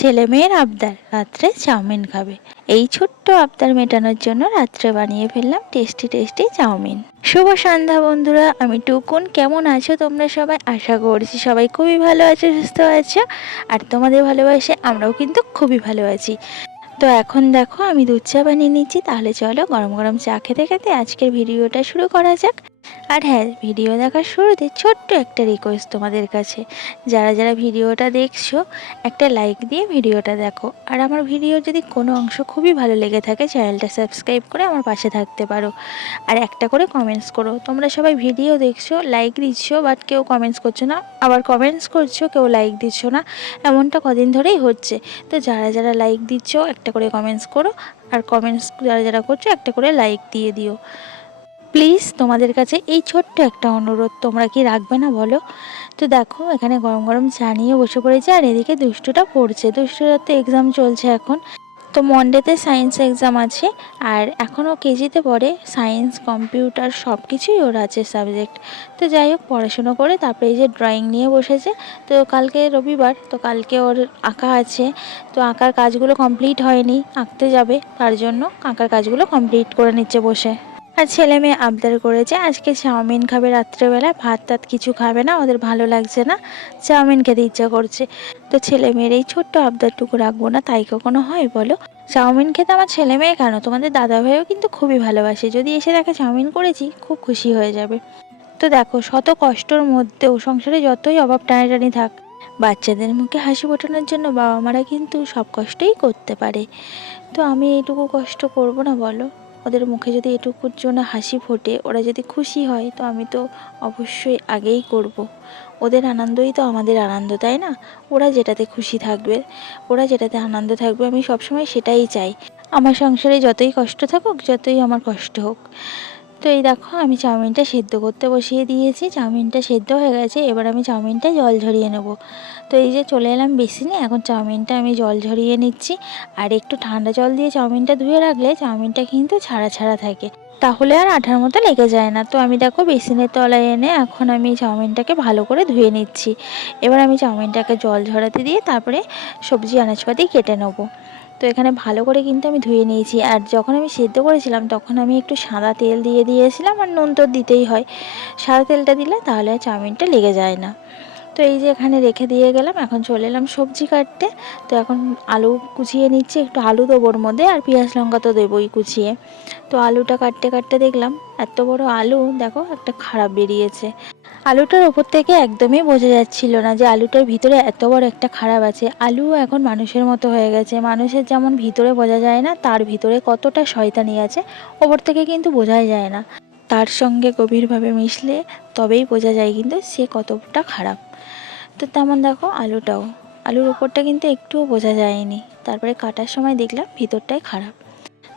ছেলে মেয়ের আবদার রাত্রে চাউমিন খাবে, এই ছোট্ট আবদার মেটানোর জন্য রাত্রে বানিয়ে ফেললাম টেস্টি টেস্টি চাউমিন। শুভ সন্ধ্যা বন্ধুরা, আমি টুকুন। কেমন আছো তোমরা সবাই? আশা করছি সবাই খুবই ভালো আছো, সুস্থ আছো, আর তোমাদের ভালোবাসে আমরাও কিন্তু খুবই ভালো আছি। তো এখন দেখো আমি দুধ চা বানিয়ে নিচ্ছি। তাহলে চলো গরম গরম চা খেতে খেতে আজকের ভিডিওটা শুরু করা যাক। আর হ্যাঁ, ভিডিও দেখার শুরুতে ছোট্ট একটা রিকোয়েস্ট তোমাদের কাছে, যারা যারা ভিডিওটা দেখছো একটা লাইক দিয়ে ভিডিওটা দেখো। আর আমার ভিডিওর যদি কোনো অংশ খুবই ভালো লেগে থাকে চ্যানেলটা সাবস্ক্রাইব করে আমার পাশে থাকতে পারো। আর একটা করে কমেন্টস করো। তোমরা সবাই ভিডিও দেখছো, লাইক দিচ্ছ, বাট কেউ কমেন্টস করছো না, আবার কমেন্টস করছো কেউ লাইক দিচ্ছ না। এমনটা কদিন ধরেই হচ্ছে। তো যারা যারা লাইক দিচ্ছ একটা করে কমেন্টস করো, আর কমেন্টস যারা যারা করছো একটা করে লাইক দিয়ে দিও প্লিজ। তোমাদের কাছে এই ছোট্ট একটা অনুরোধ, তোমরা কি রাখবে না বলো? তো দেখো এখানে গরম গরম চা নিয়ে বসে পড়েছে, আর এদিকে দুষ্টুটা পড়ছে। দুষ্টুটার তো এক্সাম চলছে এখন। তো মনডেতে সায়েন্স এক্সাম আছে, আর এখনও কেজিতে পড়ে। সায়েন্স, কম্পিউটার সব কিছুই ওর আছে সাবজেক্ট। তো যাই হোক, পড়াশুনো করে তারপরে এই যে ড্রয়িং নিয়ে বসেছে। তো কালকে রবিবার, তো কালকে ওর আঁকা আছে। তো আঁকার কাজগুলো কমপ্লিট হয়নি, আঁকতে যাবে, তার জন্য আঁকার কাজগুলো কমপ্লিট করে নিচ্ছে বসে। আর ছেলে মেয়ে আবদার করেছে আজকে চাউমিন খাবে রাত্রেবেলা, ভাত টাত কিছু খাবে না, ওদের ভালো লাগছে না, চাউমিন খেতে ইচ্ছা করছে। তো ছেলে মেয়ের এই ছোট্ট আবদারটুকু রাখবো না, তাই কখনো হয় বলো? চাউমিন খেতে আমার ছেলে মেয়ে কেন, তোমাদের দাদা ভাইও কিন্তু খুবই ভালোবাসে। যদি এসে দেখে চাউমিন করেছি খুব খুশি হয়ে যাবে। তো দেখো, শত কষ্টর মধ্যেও সংসারে যতই অভাব টানাটানি থাক, বাচ্চাদের মুখে হাসি ফোটানোর জন্য বাবা মারা কিন্তু সব কষ্টই করতে পারে। তো আমি এইটুকু কষ্ট করব না বলো? ওদের মুখে যদি এটুকুর জন্য হাসি ফোটে, ওরা যদি খুশি হয়, তো আমি তো অবশ্যই আগেই করব। ওদের আনন্দই তো আমাদের আনন্দ, তাই না? ওরা যেটাতে খুশি থাকবে, ওরা যেটাতে আনন্দ থাকবে, আমি সবসময় সেটাই চাই। আমার সংসারে যতই কষ্ট থাকুক, যতই আমার কষ্ট হোক। তো এই দেখো আমি চাউমিনটা সেদ্ধ করতে বসিয়ে দিয়েছি। চাউমিনটা সেদ্ধ হয়ে গেছে, এবার আমি চাউমিনটা জল ঝরিয়ে নেব। তো এই যে চলে এলাম বেসিনে, এখন চাউমিনটা আমি জল ঝরিয়ে নিচ্ছি। আর একটু ঠান্ডা জল দিয়ে চাউমিনটা ধুয়ে রাখলে চাউমিনটা কিন্তু ছাড়া ছাড়া থাকে, তাহলে আর আঠার মতো লেগে যায় না। তো আমি দেখো বেসিনের তলায় এনে এখন আমি চাউমিনটাকে ভালো করে ধুয়ে নিচ্ছি। এবার আমি চাউমিনটাকে জল ঝরাতে দিয়ে তারপরে সবজি আনাজপাতি কেটে নেবো। তো এখানে ভালো করে কিন্তু আমি ধুয়ে নিয়েছি। আর যখন আমি সেদ্ধ করেছিলাম তখন আমি একটু সাদা তেল দিয়ে দিয়েছিলাম, আর নুন তো দিতেই হয়। সাদা তেলটা দিলে তাহলে আর চাউমিনটা লেগে যায় না। তো এই যে এখানে রেখে দিয়ে গেলাম, এখন চলে এলাম সবজি কাটতে। তো এখন আলু কুচিয়ে নিচ্ছি, একটু আলু দেবো ওর মধ্যে, আর পেঁয়াজ লঙ্কা তো দেবোই কুচিয়ে। তো আলুটা কাটতে কাটতে দেখলাম এত বড় আলু, দেখো একটা খারাপ বেরিয়েছে। আলুটার ওপর থেকে একদমই বোঝা যাচ্ছিল না যে আলুটার ভিতরে এত বড় একটা খারাপ আছে। আলু এখন মানুষের মতো হয়ে গেছে, মানুষের যেমন ভিতরে বোঝা যায় না তার ভিতরে কতটা শয়তানি আছে, ওপর থেকে কিন্তু বোঝাই যায় না। তার সঙ্গে গভীরভাবে মিশলে তবেই বোঝা যায় কিন্তু সে কতটা খারাপ। তো তেমন দেখো আলুটাও, আলুর ওপরটা কিন্তু একটুও বোঝা যায়নি, তারপরে কাটার সময় দেখলাম ভিতরটাই খারাপ।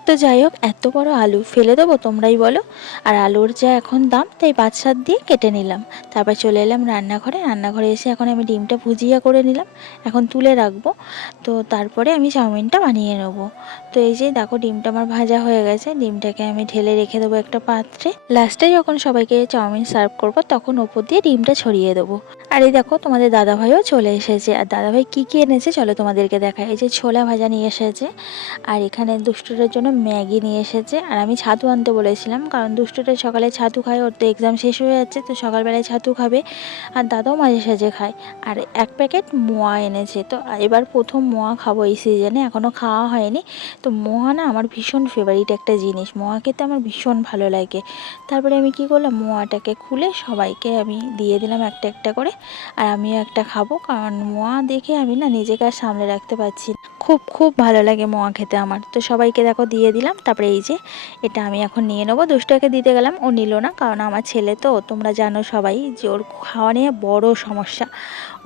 তো যাই হোক, এত বড় আলু ফেলে দেবো তোমরাই বলো? আর আলুর যা এখন দাম, তাই 5-7 দিয়ে কেটে নিলাম। তারপর চলে এলাম রান্নাঘরে। রান্নাঘরে এসে এখন আমি ডিমটা ভুজিয়া করে নিলাম, এখন তুলে রাখবো। তো তারপরে আমি চাউমিনটা বানিয়ে নেবো। তো এই যে দেখো ডিমটা আমার ভাজা হয়ে গেছে, ডিমটাকে আমি ঢেলে রেখে দেবো একটা পাত্রে। লাস্টে যখন সবাইকে চাউমিন সার্ভ করবো তখন ওপর দিয়ে ডিমটা ছড়িয়ে দেবো। আর এই দেখো তোমাদের দাদাভাইও চলে এসেছে। আর দাদাভাই কী কী এনেছে চলো তোমাদেরকে দেখাই। এই যে ছোলা ভাজা নিয়ে এসেছে, আর এখানে দুষ্টুটার জন্য ম্যাগি নিয়ে এসেছে। আর আমি ছাতু আনতে বলেছিলাম, কারণ দুষ্টুটা সকালে ছাতু খায়, ওর তো এক্সাম শেষ হয়ে যাচ্ছে, তো সকালবেলায় ছাতু খাবে। আর দাদাও মাঝে সাঝে খায়। আর 1 প্যাকেট মোয়া এনেছে। তো এবার প্রথম মোয়া খাবো এই সিজনে, এখনও খাওয়া হয়নি। তো মোয়া না আমার ভীষণ ফেভারিট একটা জিনিস, মোয়া খেতে আমার ভীষণ ভালো লাগে। তারপরে আমি কি করলাম, মোয়াটাকে খুলে সবাইকে আমি দিয়ে দিলাম একটা একটা করে। আর আমিও একটা খাবো, কারণ মোয়া দেখে আমি না নিজেকে আর সামলে রাখতে পারছি না। খুব খুব ভালো লাগে মোয়া খেতে আমার। তো সবাইকে দেখো দিয়ে দিলাম। তারপরে এই যে এটা আমি এখন নিয়ে নেবো। দুষ্টুকে দিতে গেলাম, ও নিল না, কারণ আমার ছেলে তো তোমরা জানো সবাই যে ওর খাওয়া নিয়ে বড় সমস্যা।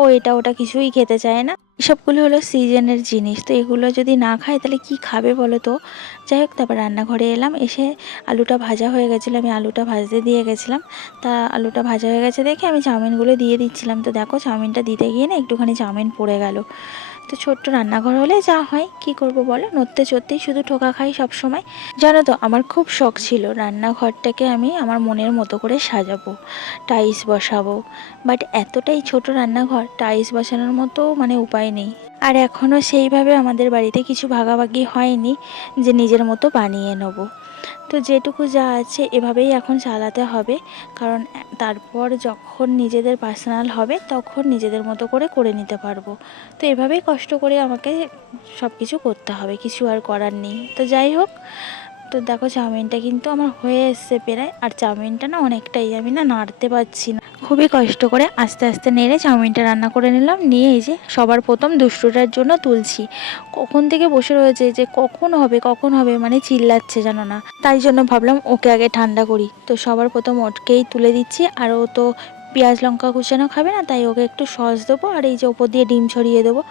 ও এটা ওটা কিছুই খেতে চায় না। এসবগুলো হলো সিজনের জিনিস, তো এগুলো যদি না খায় তাহলে কি খাবে বলো তো। যাই হোক, তারপর রান্নাঘরে এলাম, এসে আলুটা ভাজা হয়ে গেছিলো, আমি আলুটা ভাজতে দিয়ে গেছিলাম। তা আলুটা ভাজা হয়ে গেছে দেখে আমি চাউমিনগুলো দিয়ে দিচ্ছিলাম। তো দেখো চাউমিনটা দিতে গিয়ে না একটুখানি চাউমিন পড়ে গেল। তো ছোট্ট রান্নাঘর হলে যা হয়, কি করব বলো, নড়তে চড়তেই শুধু ঠোকা খাই সব সময়। জানো তো, আমার খুব শখ ছিল রান্নাঘরটাকে আমি আমার মনের মতো করে সাজাবো, টাইলস বসাবো। বাট এতটাই ছোট রান্নাঘর, টাইলস বসানোর মতো মানে উপায় নেই। আর এখনও সেইভাবে আমাদের বাড়িতে কিছু ভাগাভাগি হয়নি যে নিজের মতো বানিয়ে নেবো। তো যেটুকু যা আছে এভাবেই এখন চালাতে হবে, কারণ তারপর যখন নিজেদের পার্সোনাল হবে তখন নিজেদের মতো করে করে নিতে পারবো। তো এভাবেই কষ্ট করে আমাকে সব কিছু করতে হবে, কিছু আর করার নেই। তো যাই হোক, তো দেখো চাউমিনটা কিন্তু আমার হয়ে এসছে প্রায়। আর চাউমিনটা না অনেকটাই, আমি না নাড়তে পারছি না, খুবই কষ্ট করে আস্তে আস্তে নেড়ে চাউমিনটা রান্না করে নিলাম। নিয়ে এই যে সবার প্রথম দুষ্টুটার জন্য তুলছি, কখন থেকে বসে রয়েছে যে কখন হবে কখন হবে, মানে চিল্লাচ্ছে জানো না। তাই জন্য ভাবলাম ওকে আগে ঠান্ডা করি। তো সবার প্রথম ওকেই তুলে দিচ্ছি, আর ও তো পেঁয়াজ লঙ্কা কুচানো খাবে না, তাই ওকে একটু সস দেবো, আর এই যে ওপর দিয়ে ডিম ছড়িয়ে দেবো।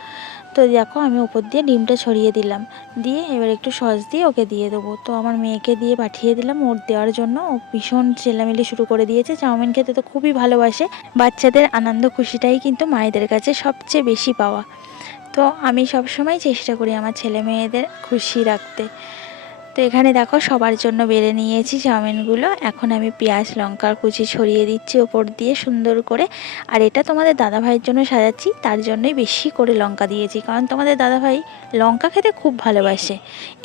তো দেখো আমি ওপর দিয়ে ডিমটা ছড়িয়ে দিলাম, দিয়ে এবার একটু সস দিয়ে ওকে দিয়ে দেবো। তো আমার মেয়েকে দিয়ে পাঠিয়ে দিলাম ওর দেওয়ার জন্য। ও ভীষণ চেল্লামিলি শুরু করে দিয়েছে, চাউমিন খেতে তো খুবই ভালোবাসে। বাচ্চাদের আনন্দ খুশিটাই কিন্তু মায়েদের কাছে সবচেয়ে বেশি পাওয়া। তো আমি সবসময় চেষ্টা করি আমার ছেলে মেয়েদের খুশি রাখতে। তো এখানে দেখো সবার জন্য বেড়ে নিয়েছি চাউমিনগুলো। এখন আমি পেঁয়াজ লঙ্কার কুচি ছড়িয়ে দিচ্ছি ওপর দিয়ে সুন্দর করে। আর এটা তোমাদের দাদাভাইয়ের জন্য সাজাচ্ছি, তার জন্যই বেশি করে লঙ্কা দিয়েছি, কারণ তোমাদের দাদাভাই লঙ্কা খেতে খুব ভালোবাসে।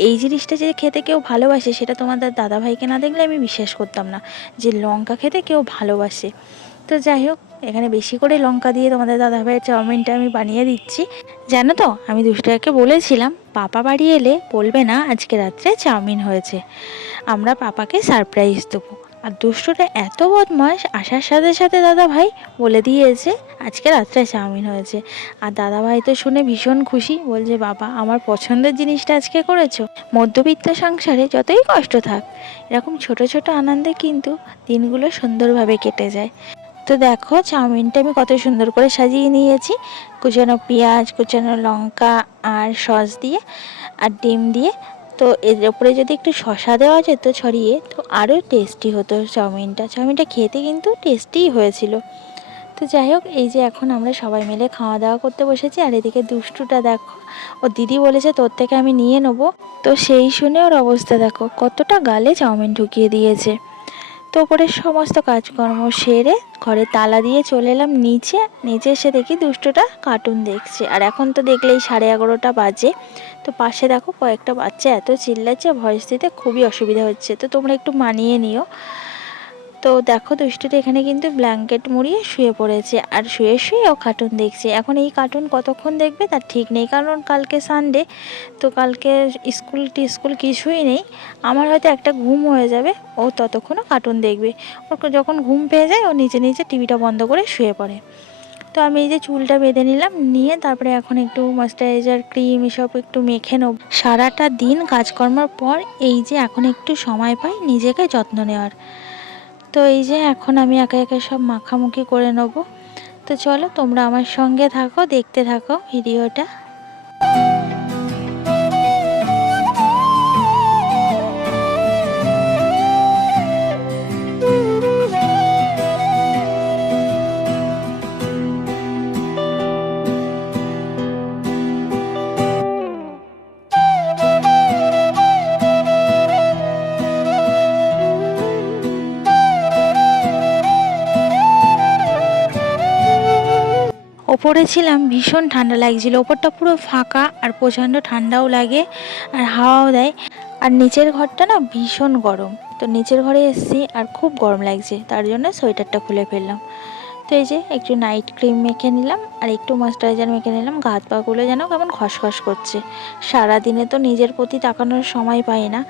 এই জিনিসটা যে খেতে কেউ ভালোবাসে সেটা তোমাদের দাদাভাইকে না দেখলে আমি বিশ্বাস করতাম না যে লঙ্কা খেতে কেউ ভালোবাসে। তো যাই হোক, এখানে বেশি করে লঙ্কা দিয়ে তোমাদের দাদাভাইয়ের চাউমিনটা আমি বানিয়ে দিচ্ছি। জানো তো, আমি দুষ্টুটাকে বলেছিলাম পাপা বাড়ি এলে বলবে না আজকে রাত্রে চাউমিন হয়েছে, আমরা পাপাকে সারপ্রাইজ দেবো। আর দুষ্টুটা এত বদমাস, আসার সাথে সাথে দাদাভাই বলে দিয়েছে আজকে রাত্রে চাউমিন হয়েছে। আর দাদাভাই তো শুনে ভীষণ খুশি, বলছে বাবা আমার পছন্দের জিনিসটা আজকে করেছো। মধ্যবিত্ত সংসারে যতই কষ্ট থাক, এরকম ছোট ছোট আনন্দে কিন্তু দিনগুলো সুন্দরভাবে কেটে যায়। তো দেখো চাউমিনটা আমি কত সুন্দর করে সাজিয়ে নিয়েছি, কুচানো পেঁয়াজ, কুচানো লঙ্কা আর সস দিয়ে আর ডিম দিয়ে। তো এর উপরে যদি একটু শসা দেওয়া যেত ছড়িয়ে, তো আরও টেস্টি হতো চাউমিনটা খেতে কিন্তু টেস্টিই হয়েছিল। তো যাই হোক, এই যে এখন আমরা সবাই মিলে খাওয়া দাওয়া করতে বসেছি। আর এদিকে দুষ্টুটা দেখো, ও দিদি বলেছে তোর থেকে আমি নিয়ে নেবো। তো সেই শুনে ওর অবস্থা দেখো, কতটা গালে চাউমিন ঢুকিয়ে দিয়েছে। তো ওপরের সমস্ত কাজকর্ম সেরে ঘরে তালা দিয়ে চলে এলাম নিচে। নিচে এসে দেখি দুষ্টুটা কার্টুন দেখছে, আর এখন তো দেখলেই 11:30 বাজে। তো পাশে দেখো কয়েকটা বাচ্চা এত চিল্লাচ্ছে, ভয়েস দিতে খুবই অসুবিধা হচ্ছে, তো তোমরা একটু মানিয়ে নিও। তো দেখো দুষ্টুটা এখানে কিন্তু ব্ল্যাঙ্কেট মুড়িয়ে শুয়ে পড়েছে, আর শুয়ে শুয়ে ও কার্টুন দেখছে। এখন এই কার্টুন কতক্ষণ দেখবে তার ঠিক নেই, কারণ কালকে সানডে, তো কালকে স্কুল কিছুই নেই। আমার হয়তো একটা ঘুম হয়ে যাবে, ও ততক্ষণও কার্টুন দেখবে। ওর যখন ঘুম পেয়ে যায় ও নিচে নিচে টিভিটা বন্ধ করে শুয়ে পড়ে। তো আমি এই যে চুলটা বেঁধে নিলাম, নিয়ে তারপরে এখন একটু ময়েশ্চারাইজার ক্রিম এসব একটু মেখে নেব। সারাটা দিন কাজকর্মের পর এই যে এখন একটু সময় পাই নিজেকে যত্ন নেওয়ার। তো এই যে এখন আমি একে একে সব মাখামাখি করে নেব। তো চলো তোমরা আমার সঙ্গে থাকো, দেখতে থাকো ভিডিওটা। ওপরে ছিলাম, ভীষণ ঠান্ডা লাগছিল, ওপরটা পুরো ফাঁকা আর প্রচণ্ড ঠান্ডাও লাগে আর হাওয়াও দেয়। আর নিচের ঘরটা না ভীষণ গরম, তো নিচের ঘরে এসেছি আর খুব গরম লাগছে, তার জন্য সোয়েটারটা খুলে ফেললাম। তো এই যে একটু নাইট ক্রিম মেখে নিলাম আর একটু ময়েশ্চারাইজার মেখে নিলাম, গা হাত পাগুলো যেন কেমন খসখস করছে। সারাদিনে তো নিজের প্রতি তাকানোর সময় পাই না,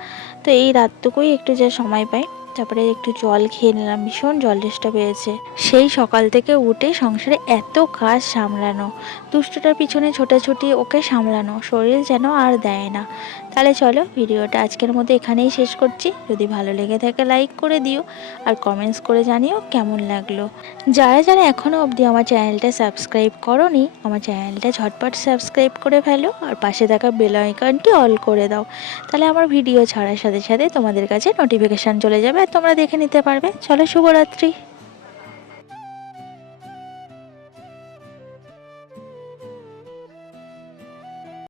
তো এই রাতটুকুই একটু যে সময় পাই, তো তারপরে একটু জল খেয়ে নিলাম, ভীষণ জল তেষ্টা পেয়েছে। সেই সকাল থেকে উঠে সংসারে এত কাজ সামলানো, দুষ্টটার পিছনে ছোটাছুটি, ওকে সামলানো, শরীর যেন আর দেয় না। তাহলে চলো ভিডিওটা আজকের মতো এখানেই শেষ করছি। যদি ভালো লেগে থাকে লাইক করে দিও আর কমেন্টস করে জানিও কেমন লাগলো। যারা যারা এখনও অবধি আমার চ্যানেলটা সাবস্ক্রাইব করোনি, আমার চ্যানেলটা ঝটপট সাবস্ক্রাইব করে ফেলো আর পাশে থাকা বেল আইকনটি অল করে দাও। তাহলে আমার ভিডিও ছাড়ার সাথে সাথে তোমাদের কাছে নোটিফিকেশান চলে যাবে আর তোমরা দেখে নিতে পারবে। চলো, শুভরাত্রি।